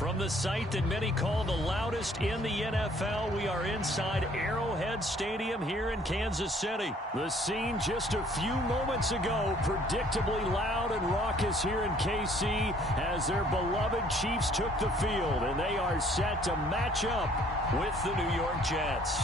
From the site that many call the loudest in the NFL, we are inside Arrowhead Stadium here in Kansas City. The scene just a few moments ago, predictably loud and raucous here in KC as their beloved Chiefs took the field, and they are set to match up with the New York Jets.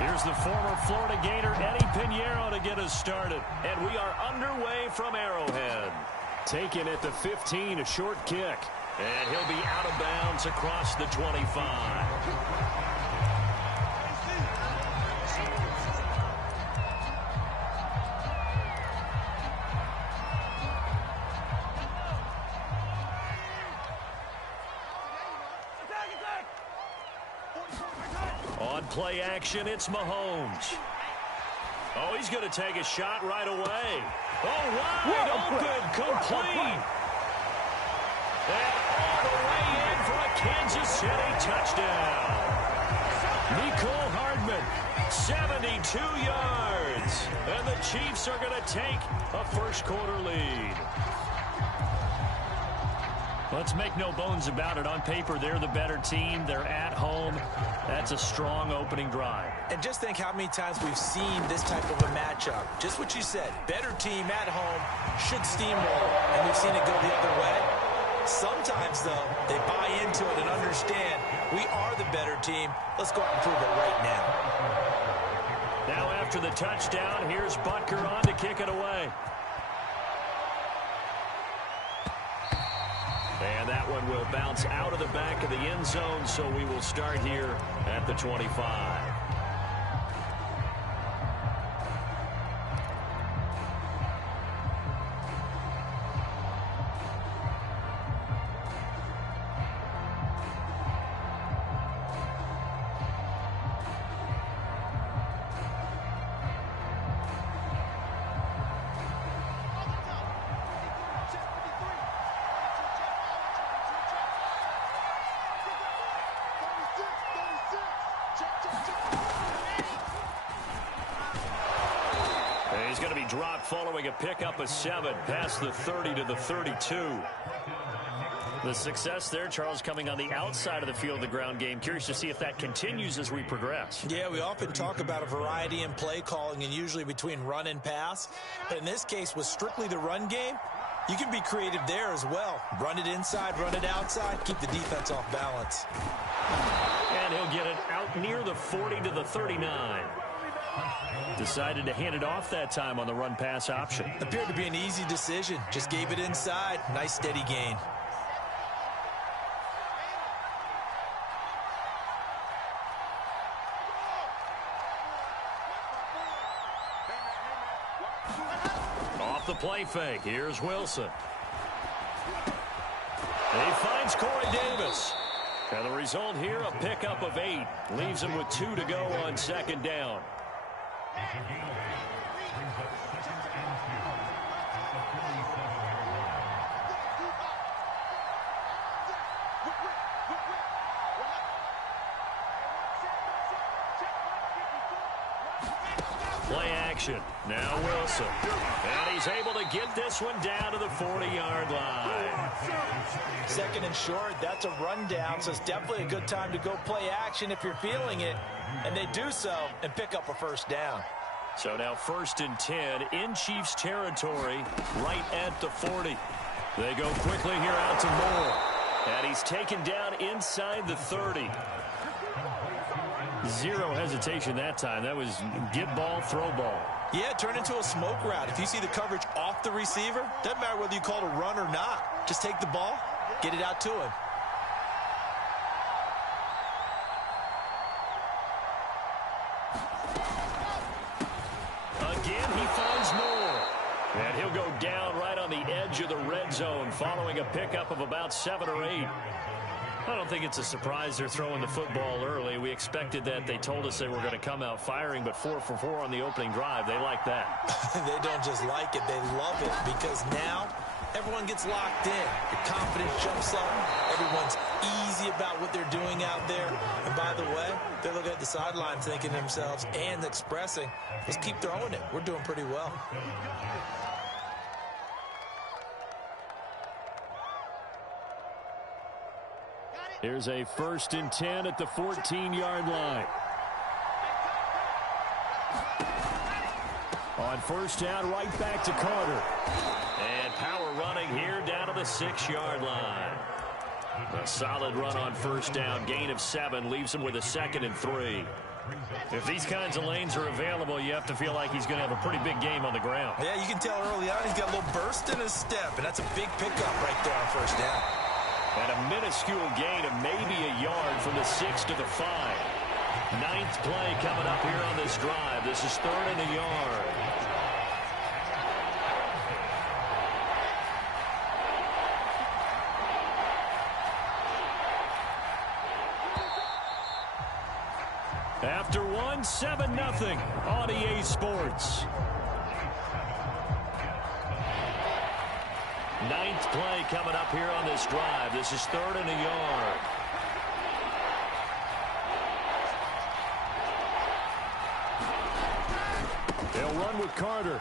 Here's the former Florida Gator, Eddie Pinheiro, to get us started. And we are underway from Arrowhead. Taken at the 15, a short kick. And he'll be out of bounds across the 25. On play action, it's Mahomes. Oh, he's going to take a shot right away. Oh, wide open, complete. And all the way in for a Kansas City touchdown. Nicole Hardman, 72 yards. And the Chiefs are going to take a first quarter lead. Let's make no bones about it. On paper, they're the better team. They're at home. That's a strong opening drive. And just think how many times we've seen this type of a matchup. Just what you said. Better team at home should steamroll. And we've seen it go the other way. Sometimes, though, they buy into it and understand we are the better team. Let's go out and prove it right now. Now after the touchdown, here's Butker on to kick it away. And that one will bounce out of the back of the end zone, so we will start here at the 25. He's going to be dropped following a pickup of 7 past the 30 to the 32. The success there, Charles, coming on the outside of the field, the ground game. Curious to see if that continues as we progress. Yeah, we often talk about a variety in play calling and usually between run and pass. But in this case, with strictly the run game, you can be creative there as well. Run it inside, run it outside, keep the defense off balance. And he'll get it out near the 40 to the 39. Decided to hand it off that time on the run-pass option. Appeared to be an easy decision. Just gave it inside. Nice steady gain. Off the play fake. Here's Wilson. He finds Corey Davis. And the result here, a pickup of 8. Leaves him with 2 to go on second down. Play action. Now Wilson. And he's able to get this one down to the 40-yard line. Second and short, that's a rundown, so it's definitely a good time to go play action if you're feeling it. And they do so and pick up a first down. So now 1st and 10 in Chiefs territory right at the 40. They go quickly here out to Moore. And he's taken down inside the 30. Zero hesitation that time. That was get ball, throw ball. Yeah, turn into a smoke route. If you see the coverage off the receiver, doesn't matter whether you call it a run or not. Just take the ball, get it out to him. Again, he finds Moore. And he'll go down right on the edge of the red zone following a pickup of about 7 or 8. I don't think it's a surprise they're throwing the football early. We expected that. They told us they were going to come out firing, but 4 for 4 on the opening drive. They like that. They don't just like it. They love it because now everyone gets locked in. Your confidence jumps up. Everyone's easy about what they're doing out there. And by the way, they're looking at the sideline thinking to themselves and expressing, let's keep throwing it. We're doing pretty well. Here's a 1st and 10 at the 14-yard line. On 1st down, right back to Carter. And power running here down to the 6-yard line. A solid run on 1st down. Gain of 7 leaves him with a 2nd and 3. If these kinds of lanes are available, you have to feel like he's going to have a pretty big game on the ground. Yeah, you can tell early on he's got a little burst in his step, and that's a big pickup right there on 1st down. And a minuscule gain of maybe a yard from the 6 to the 5. 9th play coming up here on this drive. This is 3rd and a yard. After 1, 7-0 on EA Sports. 9th play coming up here on this drive. This is 3rd and a yard. They'll run with Carter.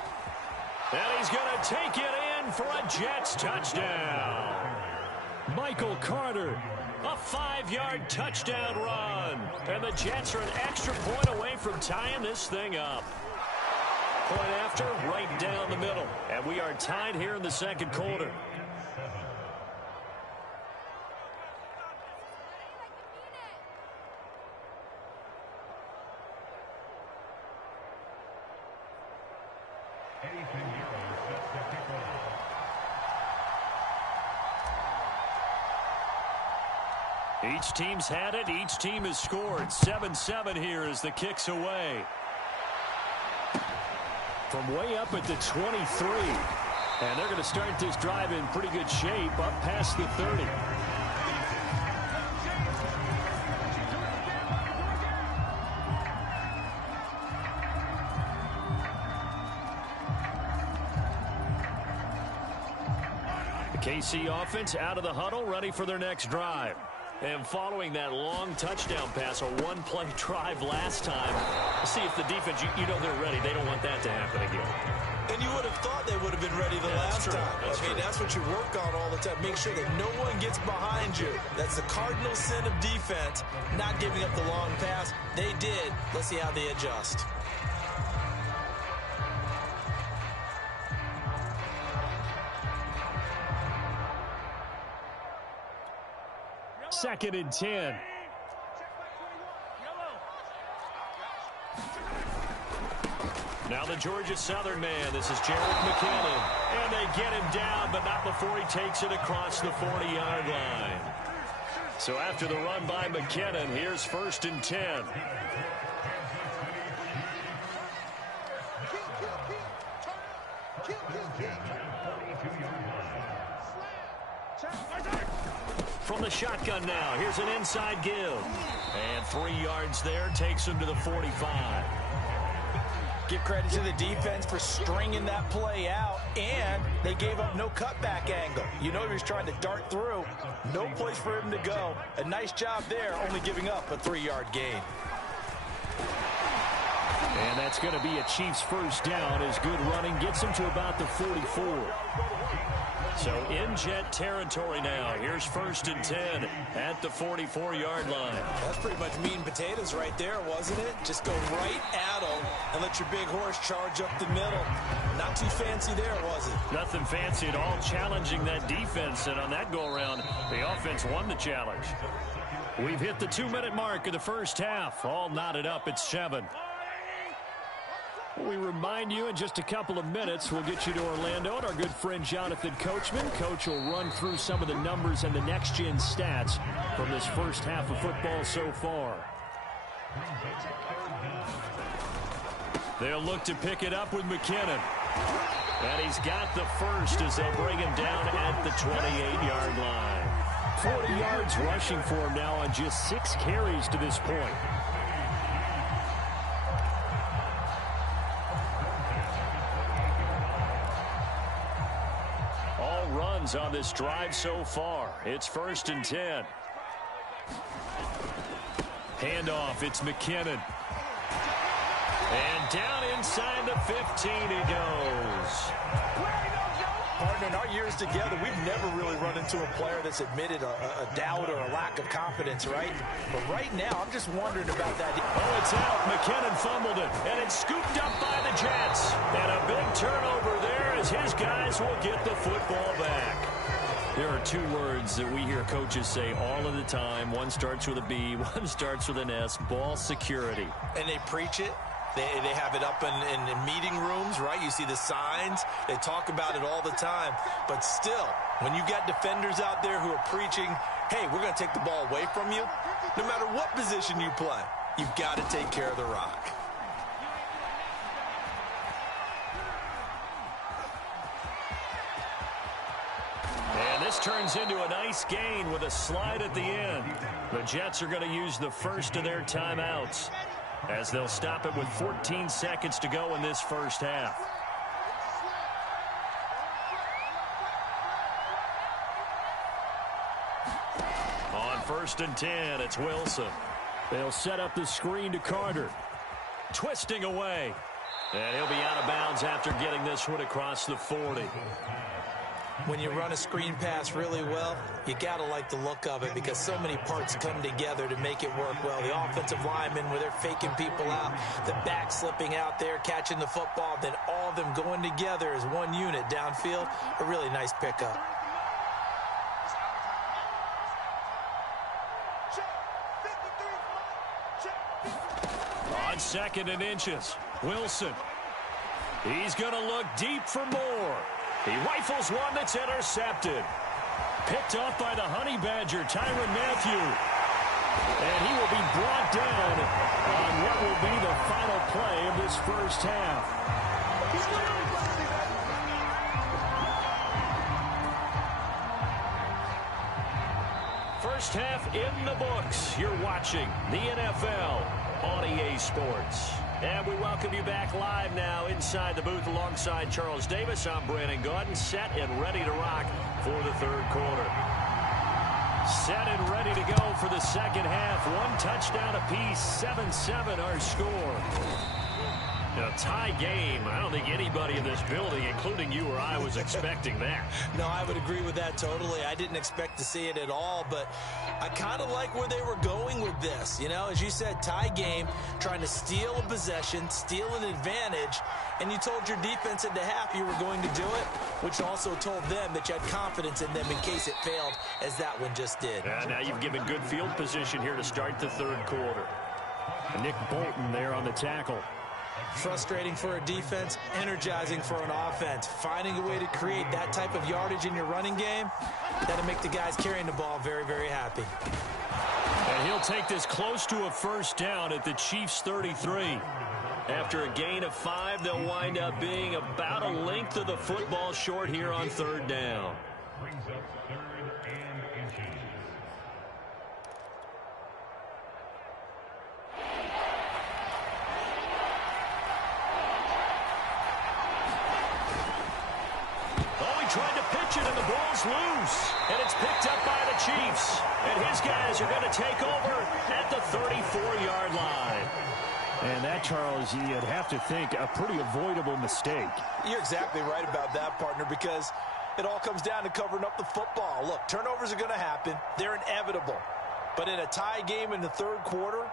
And he's going to take it in for a Jets touchdown. Michael Carter, a 5-yard touchdown run. And the Jets are an extra point away from tying this thing up. Point after, right down the middle. And we are tied here in the 2nd quarter. Each team's had it. Each team has scored. 7-7 here as the kick's away. From way up at the 23. And they're going to start this drive in pretty good shape up past the 30. The KC offense out of the huddle, ready for their next drive. And following that long touchdown pass, a one-play drive last time, see if the defense, you know they're ready. They don't want that to happen again. And you would have thought they would have been ready the last time. That's what you work on all the time. Make sure that no one gets behind you. That's the cardinal sin of defense, not giving up the long pass. They did. Let's see how they adjust. Second and 10. Now the Georgia Southern man. This is Jared McKinnon. And they get him down, but not before he takes it across the 40-yard line. So after the run by McKinnon, here's 1st and 10. From the shotgun now, here's an inside give. And 3 yards there, takes him to the 45. Give credit to the defense for stringing that play out, and they gave up no cutback angle. You know he was trying to dart through. No place for him to go. A nice job there, only giving up a 3-yard gain. And that's going to be a Chiefs first down as good running gets him to about the 44. So in Jet territory now. Here's 1st and 10 at the 44-yard line. That's pretty much meat and potatoes right there, wasn't it? Just go right at them and let your big horse charge up the middle. Not too fancy there, was it? Nothing fancy at all, challenging that defense. And on that go-around, the offense won the challenge. We've hit the 2-minute mark of the first half. All knotted up at 7. We remind you in just a couple of minutes we'll get you to Orlando and our good friend Jonathan Coachman. Coach will run through some of the numbers and the next-gen stats from this first half of football so far. They'll look to pick it up with McKinnon. And he's got the first as they bring him down at the 28-yard line. 40 yards rushing for him now on just 6 carries to this point. runs on this drive so far. It's 1st and 10. Handoff, it's McKinnon. And down inside the 15 he goes. Partner, in our years together, we've never really run into a player that's admitted a doubt or a lack of confidence, right? But right now, I'm just wondering about that. Oh, it's out. McKinnon fumbled it, and it's scooped up by the Jets. And a big turnover there as his guys will get the football back. There are two words that we hear coaches say all of the time. One starts with a B, one starts with an S, ball security. And they preach it. They have it up in meeting rooms, right? You see the signs. They talk about it all the time. But still, when you got defenders out there who are preaching, hey, we're going to take the ball away from you, no matter what position you play, you've got to take care of the rock. And this turns into a nice gain with a slide at the end. The Jets are going to use the first of their timeouts, as they'll stop it with 14 seconds to go in this first half. On 1st and 10, it's Wilson. They'll set up the screen to Carter. Twisting away. And he'll be out of bounds after getting this one across the 40. When you run a screen pass really well, you got to like the look of it because so many parts come together to make it work well. The offensive linemen, where they're faking people out, the back slipping out there, catching the football, then all of them going together as one unit downfield. A really nice pickup. On 2nd and inches, Wilson. He's going to look deep for more. He rifles one that's intercepted. Picked off by the Honey Badger, Tyrann Mathieu. And he will be brought down on what will be the final play of this first half. First half in the books. You're watching the NFL on EA Sports. And we welcome you back live now inside the booth alongside Charles Davis. I'm Brandon Gaudin, set and ready to rock for the third quarter. Set and ready to go for the second half. One touchdown apiece, 7-7 our score. A tie game. I don't think anybody in this building, including you or I, was expecting that. No, I would agree with that totally. I didn't expect to see it at all, but I kind of like where they were going with this. You know, as you said, tie game, trying to steal a possession, steal an advantage, and you told your defense at the half you were going to do it, which also told them that you had confidence in them in case it failed, as that one just did. And now you've given good field position here to start the third quarter. Nick Bolton there on the tackle. Frustrating for a defense, energizing for an offense. Finding a way to create that type of yardage in your running game, that'll make the guys carrying the ball very, very happy. And he'll take this close to a first down at the Chiefs' 33. After a gain of 5, they'll wind up being about a length of the football short here on third down. Tried to pitch it, and the ball's loose. And it's picked up by the Chiefs. And his guys are going to take over at the 34-yard line. And that, Charles, you'd have to think a pretty avoidable mistake. You're exactly right about that, partner, because it all comes down to covering up the football. Look, turnovers are going to happen. They're inevitable. But in a tie game in the third quarter,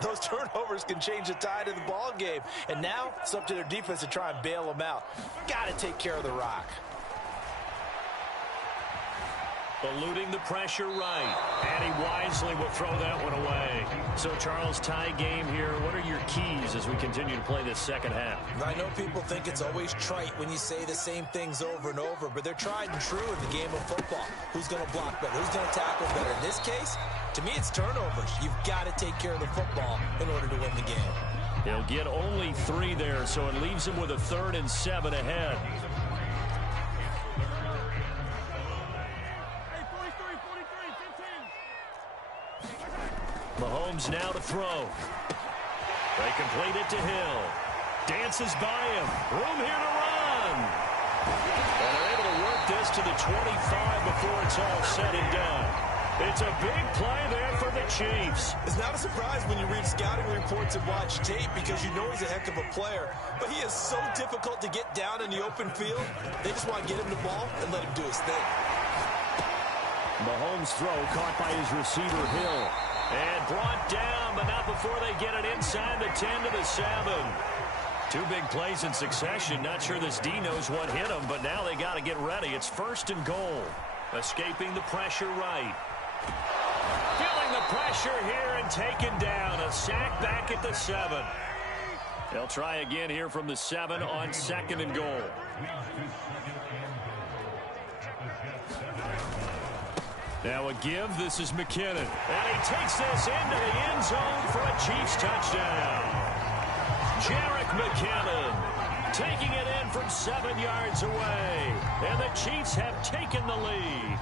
those turnovers can change the tide of the ball game. And now it's up to their defense to try and bail them out. Got to take care of the rock. Eluding the pressure right. And he wisely will throw that one away. So, Charles, tie game here. What are your keys as we continue to play this second half? I know people think it's always trite when you say the same things over and over, but they're tried and true in the game of football. Who's going to block better? Who's going to tackle better? In this case, to me, it's turnovers. You've got to take care of the football in order to win the game. He'll get only 3 there, so it leaves him with a 3rd and 7 ahead. Mahomes now to throw. They complete it to Hill. Dances by him. Room here to run. And they're able to work this to the 25 before it's all said and done. It's a big play there for the Chiefs. It's not a surprise when you read scouting reports and watch tape because you know he's a heck of a player. But he is so difficult to get down in the open field. They just want to get him the ball and let him do his thing. Mahomes' throw caught by his receiver, Hill. And brought down, but not before they get it inside the 10 to the 7. Two big plays in succession. Not sure this D knows what hit him, but now they got to get ready. It's 1st and goal. Escaping the pressure right. Feeling the pressure here and taken down. A sack back at the 7. They'll try again here from the 7 on 2nd and goal. Now a give. This is McKinnon. And he takes this into the end zone for a Chiefs touchdown. Jerick McKinnon taking it in from 7 yards away. And the Chiefs have taken the lead.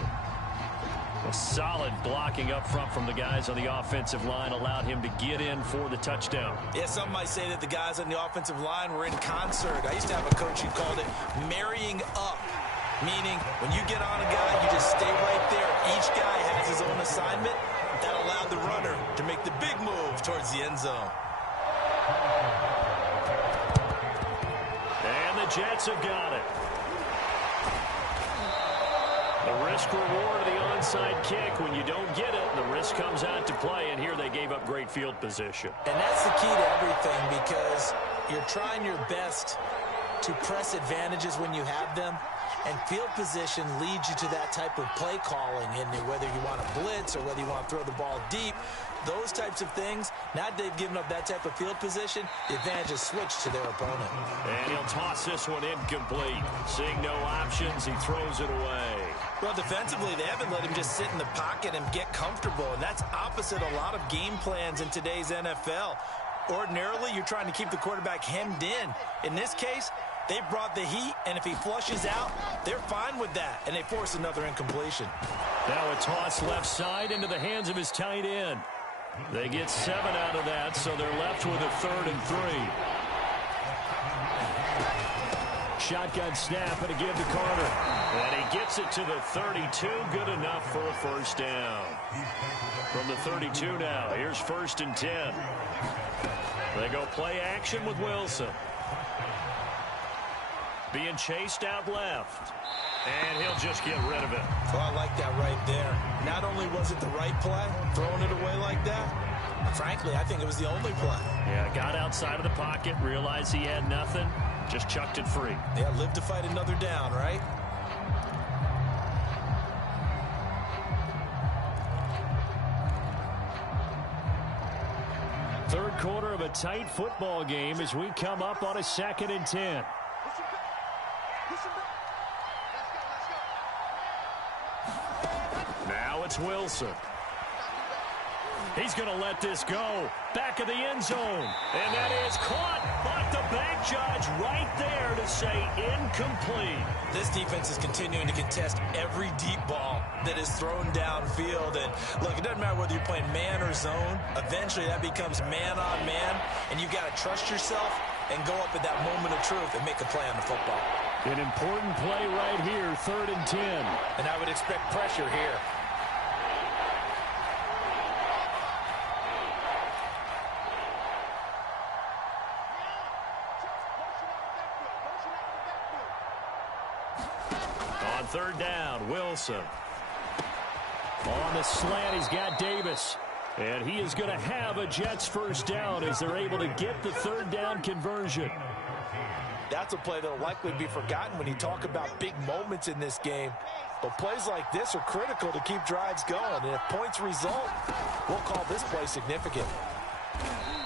A solid blocking up front from the guys on the offensive line allowed him to get in for the touchdown. Yeah, some might say that the guys on the offensive line were in concert. I used to have a coach who called it marrying up. Meaning, when you get on a guy, you just stay right there. Each guy has his own assignment. That allowed the runner to make the big move towards the end zone. And the Jets have got it. The risk-reward of the onside kick. When you don't get it, the risk comes out to play. And here they gave up great field position. And that's the key to everything because you're trying your best to press advantages when you have them. And field position leads you to that type of play calling, and whether you want to blitz or whether you want to throw the ball deep, those types of things, now that they've given up that type of field position, the advantage is switched to their opponent. And he'll toss this one incomplete. Seeing no options, he throws it away. Well, defensively, they haven't let him just sit in the pocket and get comfortable, and that's opposite a lot of game plans in today's NFL. Ordinarily, you're trying to keep the quarterback hemmed in. In this case, they brought the heat, and if he flushes out, they're fine with that, and they force another incompletion. Now a toss left side into the hands of his tight end. They get 7 out of that, so they're left with a 3rd and 3. Shotgun snap and a give to Carter. And he gets it to the 32. Good enough for a first down. From the 32 now, here's 1st and 10. They go play action with Wilson. Being chased out left. And he'll just get rid of it. Well, I like that right there. Not only was it the right play, throwing it away like that, frankly, I think it was the only play. Yeah, got outside of the pocket, realized he had nothing, just chucked it free. Yeah, live to fight another down, right? Third quarter of a tight football game as we come up on a 2nd and 10. Now it's Wilson. He's going to let this go. Back of the end zone. And that is caught. But the bank judge right there to say incomplete. This defense is continuing to contest every deep ball that is thrown downfield. And look, it doesn't matter whether you're playing man or zone. Eventually that becomes man on man. And you've got to trust yourself and go up at that moment of truth and make a play on the football. An important play right here, 3rd and 10. And I would expect pressure here. On 3rd down, Wilson. On the slant, he's got Davis. And he is going to have a Jets first down as they're able to get the 3rd down conversion. That's a play that will likely be forgotten when you talk about big moments in this game. But plays like this are critical to keep drives going. And if points result, we'll call this play significant.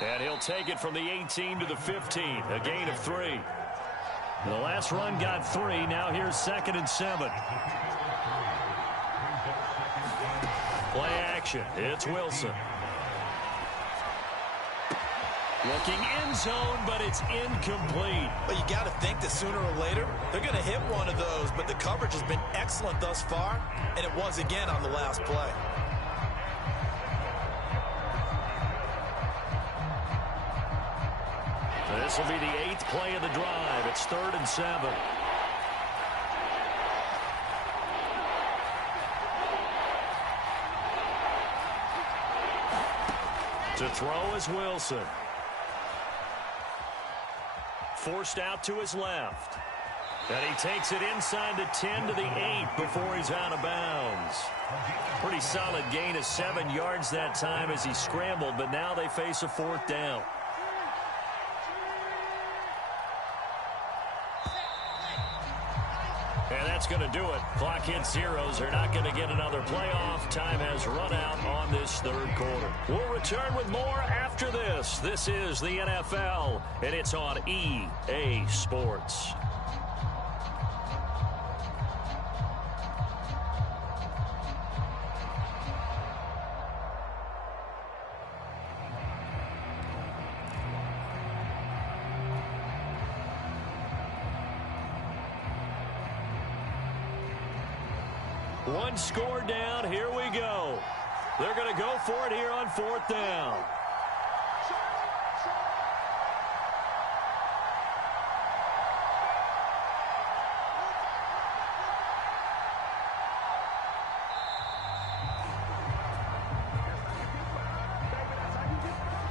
And he'll take it from the 18 to the 15, a gain of 3. The last run got 3. Now here's 2nd and 7. Play action. It's Wilson. Looking end zone, but it's incomplete. But you got to think that sooner or later, they're going to hit one of those. But the coverage has been excellent thus far, and it was again on the last play. This will be the 8th play of the drive. It's 3rd and 7. To throw is Wilson. Forced out to his left. And he takes it inside the 10 to the 8 before he's out of bounds. Pretty solid gain of 7 yards that time as he scrambled, but now they face a 4th down. And that's going to do it. Clock hits zeros. They're not going to get another playoff. Time has run out on this 3rd quarter. We'll return with more after this. This is the NFL, and it's on EA Sports. One score down. Here we go. They're going to go for it here on 4th down.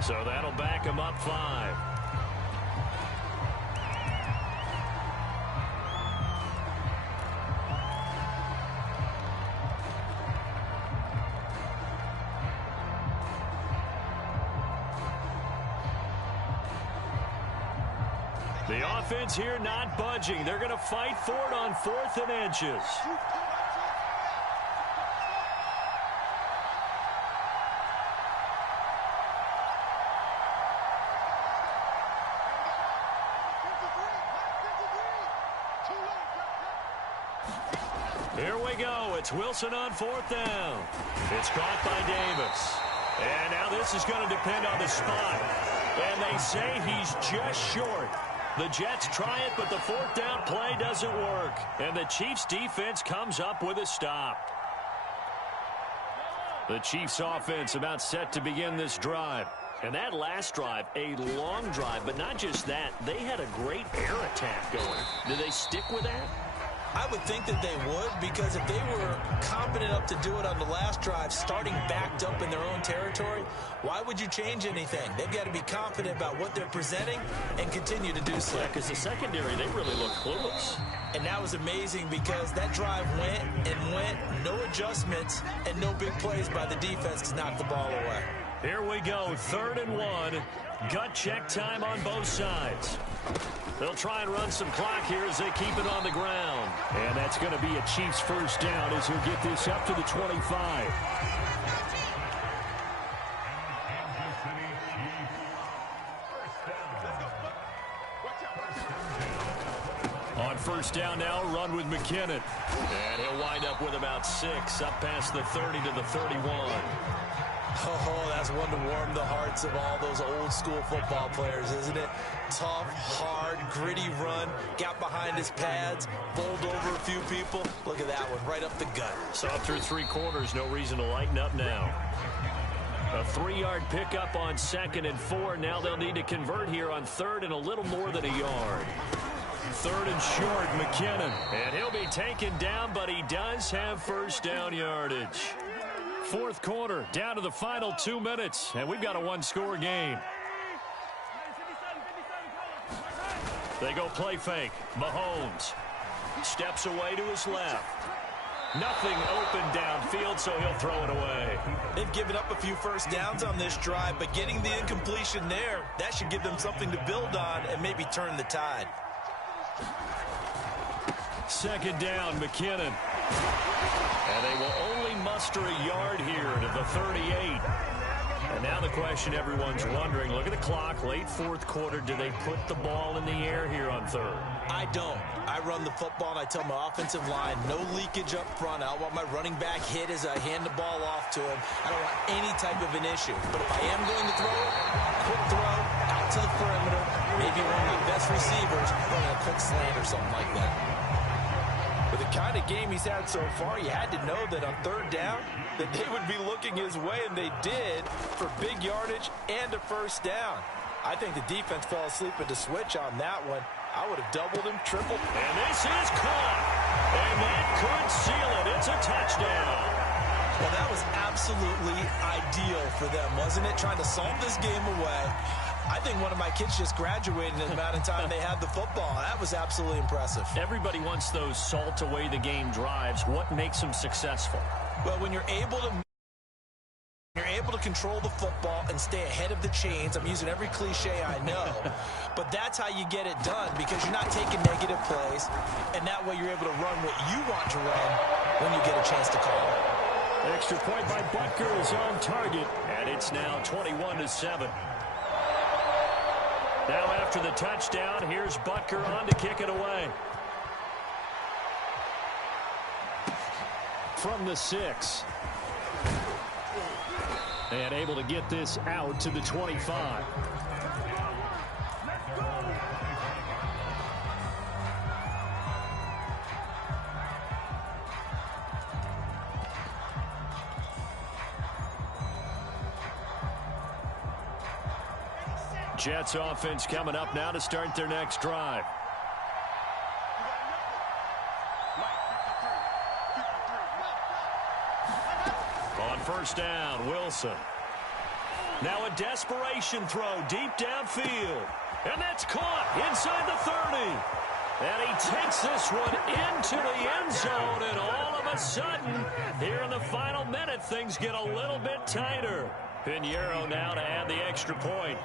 So that'll back him up 5. The offense here not budging. They're going to fight for it on 4th and inches. Here we go. It's Wilson on 4th down. It's caught by Davis. And now this is going to depend on the spot. And they say he's just short. The Jets try it, but the 4th down play doesn't work. And the Chiefs' defense comes up with a stop. The Chiefs' offense about set to begin this drive. And that last drive, a long drive, but not just that. They had a great air attack going. Do they stick with that? I would think that they would, because if they were confident enough to do it on the last drive, starting backed up in their own territory, why would you change anything? They've got to be confident about what they're presenting and continue to do so. Yeah, because the secondary, they really look clueless. And that was amazing because that drive went and went, no adjustments, and no big plays by the defense to knock the ball away. Here we go, 3rd and 1. Gut check time on both sides. They'll try and run some clock here as they keep it on the ground. And that's going to be a Chiefs 1st down as he'll get this up to the 25. On 1st down now, run with McKinnon. And he'll wind up with about 6, up past the 30 to the 31. Oh, that's one to warm the hearts of all those old-school football players, isn't it? Tough, hard, gritty run, got behind his pads, bowled over a few people. Look at that one, right up the gut. So through 3 quarters, no reason to lighten up now. A 3-yard pickup on 2nd and 4. Now they'll need to convert here on 3rd and a little more than a yard. 3rd and short, McKinnon. And he'll be taken down, but he does have 1st down yardage. 4th quarter, down to the final 2 minutes, and we've got a 1-score game. They go play fake. Mahomes steps away to his left. Nothing open downfield, so he'll throw it away. They've given up a few 1st downs on this drive, but getting the incompletion there, that should give them something to build on and maybe turn the tide. 2nd down, McKinnon. And they will only muster a yard here to the 38. And now the question everyone's wondering, look at the clock, late 4th quarter, do they put the ball in the air here on 3rd? I don't. I run the football and I tell my offensive line, no leakage up front. I don't want my running back hit as I hand the ball off to him. I don't want any type of an issue. But if I am going to throw it, quick throw, out to the perimeter, maybe one of my best receivers running a quick slant or something like that. With the kind of game he's had so far, you had to know that on 3rd down, that they would be looking his way, and they did, for big yardage and a 1st down. I think the defense fell asleep at the switch on that one. I would have doubled him, tripled. And this is caught. And that could seal it. It's a touchdown. Well, that was absolutely absolutely ideal for them, wasn't it? Trying to solve this game away. I think one of my kids just graduated in the amount of time they had the football. That was absolutely impressive. Everybody wants those salt away the game drives. What makes them successful? Well, when you're able to control the football and stay ahead of the chains. I'm using every cliche I know, but that's how you get it done, because you're not taking negative plays, and that way you're able to run what you want to run when you get a chance to call it. Extra point by Butker is on target, and it's now 21-7. Now after the touchdown, here's Butker on to kick it away. From the 6. And able to get this out to the 25. Jets offense coming up now to start their next drive. On first down, Wilson. Now a desperation throw deep downfield. And that's caught inside the 30. And he takes this one into the end zone. And all of a sudden, here in the final minute, things get a little bit tighter. Pinheiro now to add the extra point.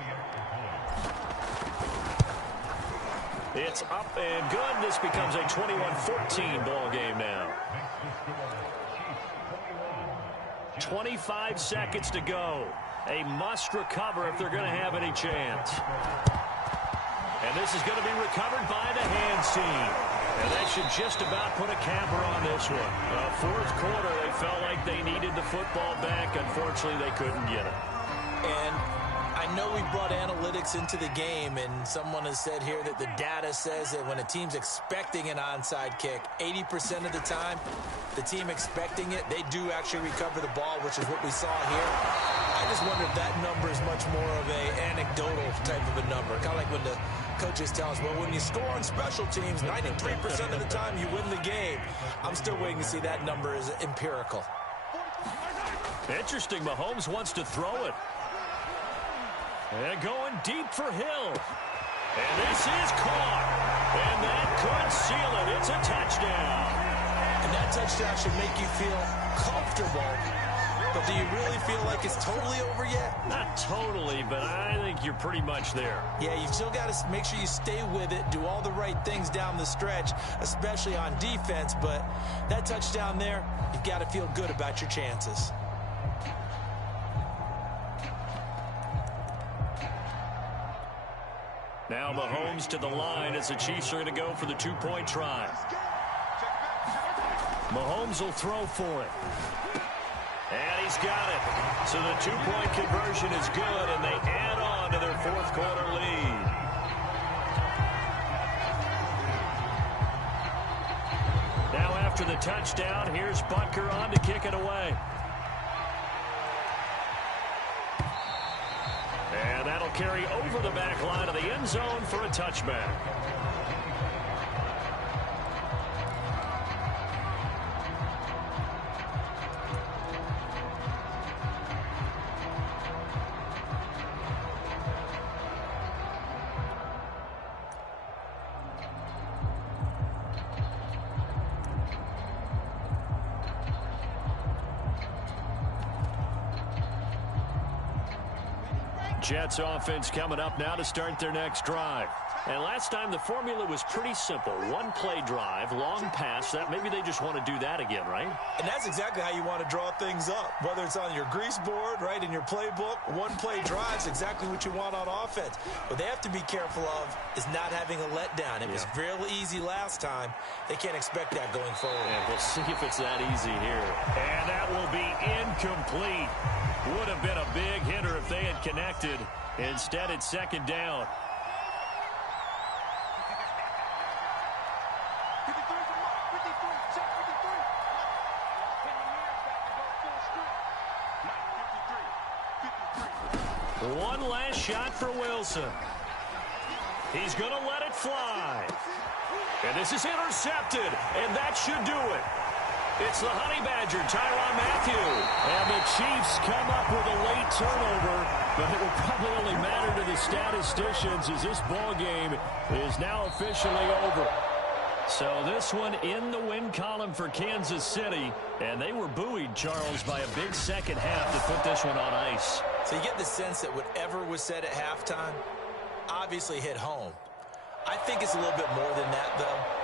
It's up and good. This becomes a 21-14 ball game now. 25 seconds to go. A must recover if they're going to have any chance. And this is going to be recovered by the hands team. And that should just about put a capper on this one. Fourth quarter, they felt like they needed the football back. Unfortunately, they couldn't get it. And I know we brought analytics into the game, and someone has said here that the data says that when a team's expecting an onside kick, 80% of the time, the team expecting it, they do actually recover the ball, which is what we saw here. I just wonder if that number is much more of a anecdotal type of a number. Kind of like when the coaches tell us, well, when you score on special teams, 93% of the time you win the game. I'm still waiting to see that number is empirical. Interesting. Mahomes wants to throw it. And going deep for Hill. And this is caught. And that could seal it. It's a touchdown. And that touchdown should make you feel comfortable. But do you really feel like it's totally over yet? Not totally, but I think you're pretty much there. Yeah, you've still got to make sure you stay with it, do all the right things down the stretch, especially on defense. But that touchdown there, you've got to feel good about your chances. Now Mahomes to the line as the Chiefs are going to go for the two-point try. Mahomes will throw for it. And he's got it. So the two-point conversion is good, and they add on to their fourth quarter lead. Now after the touchdown, here's Butker on to kick it away. And that'll carry over the back line of the end zone for a touchback. Jets offense coming up now to start their next drive. And last time the formula was pretty simple. One play drive, long pass. That maybe they just want to do that again, right? And that's exactly how you want to draw things up. Whether it's on your grease board, right, in your playbook, one play drive is exactly what you want on offense. What they have to be careful of is not having a letdown. It was real easy last time. They can't expect that going forward. And we'll see if it's that easy here. And that will be incomplete. Would have been a big hitter if they had connected. Instead, it's second down. One last shot for Wilson. He's going to let it fly. And this is intercepted, and that should do it. It's the Honey Badger, Tyrann Mathieu. And the Chiefs come up with a late turnover, but it will probably only matter to the statisticians as this ball game is now officially over. So this one in the win column for Kansas City, and they were buoyed, Charles, by a big second half to put this one on ice. So you get the sense that whatever was said at halftime obviously hit home. I think it's a little bit more than that, though.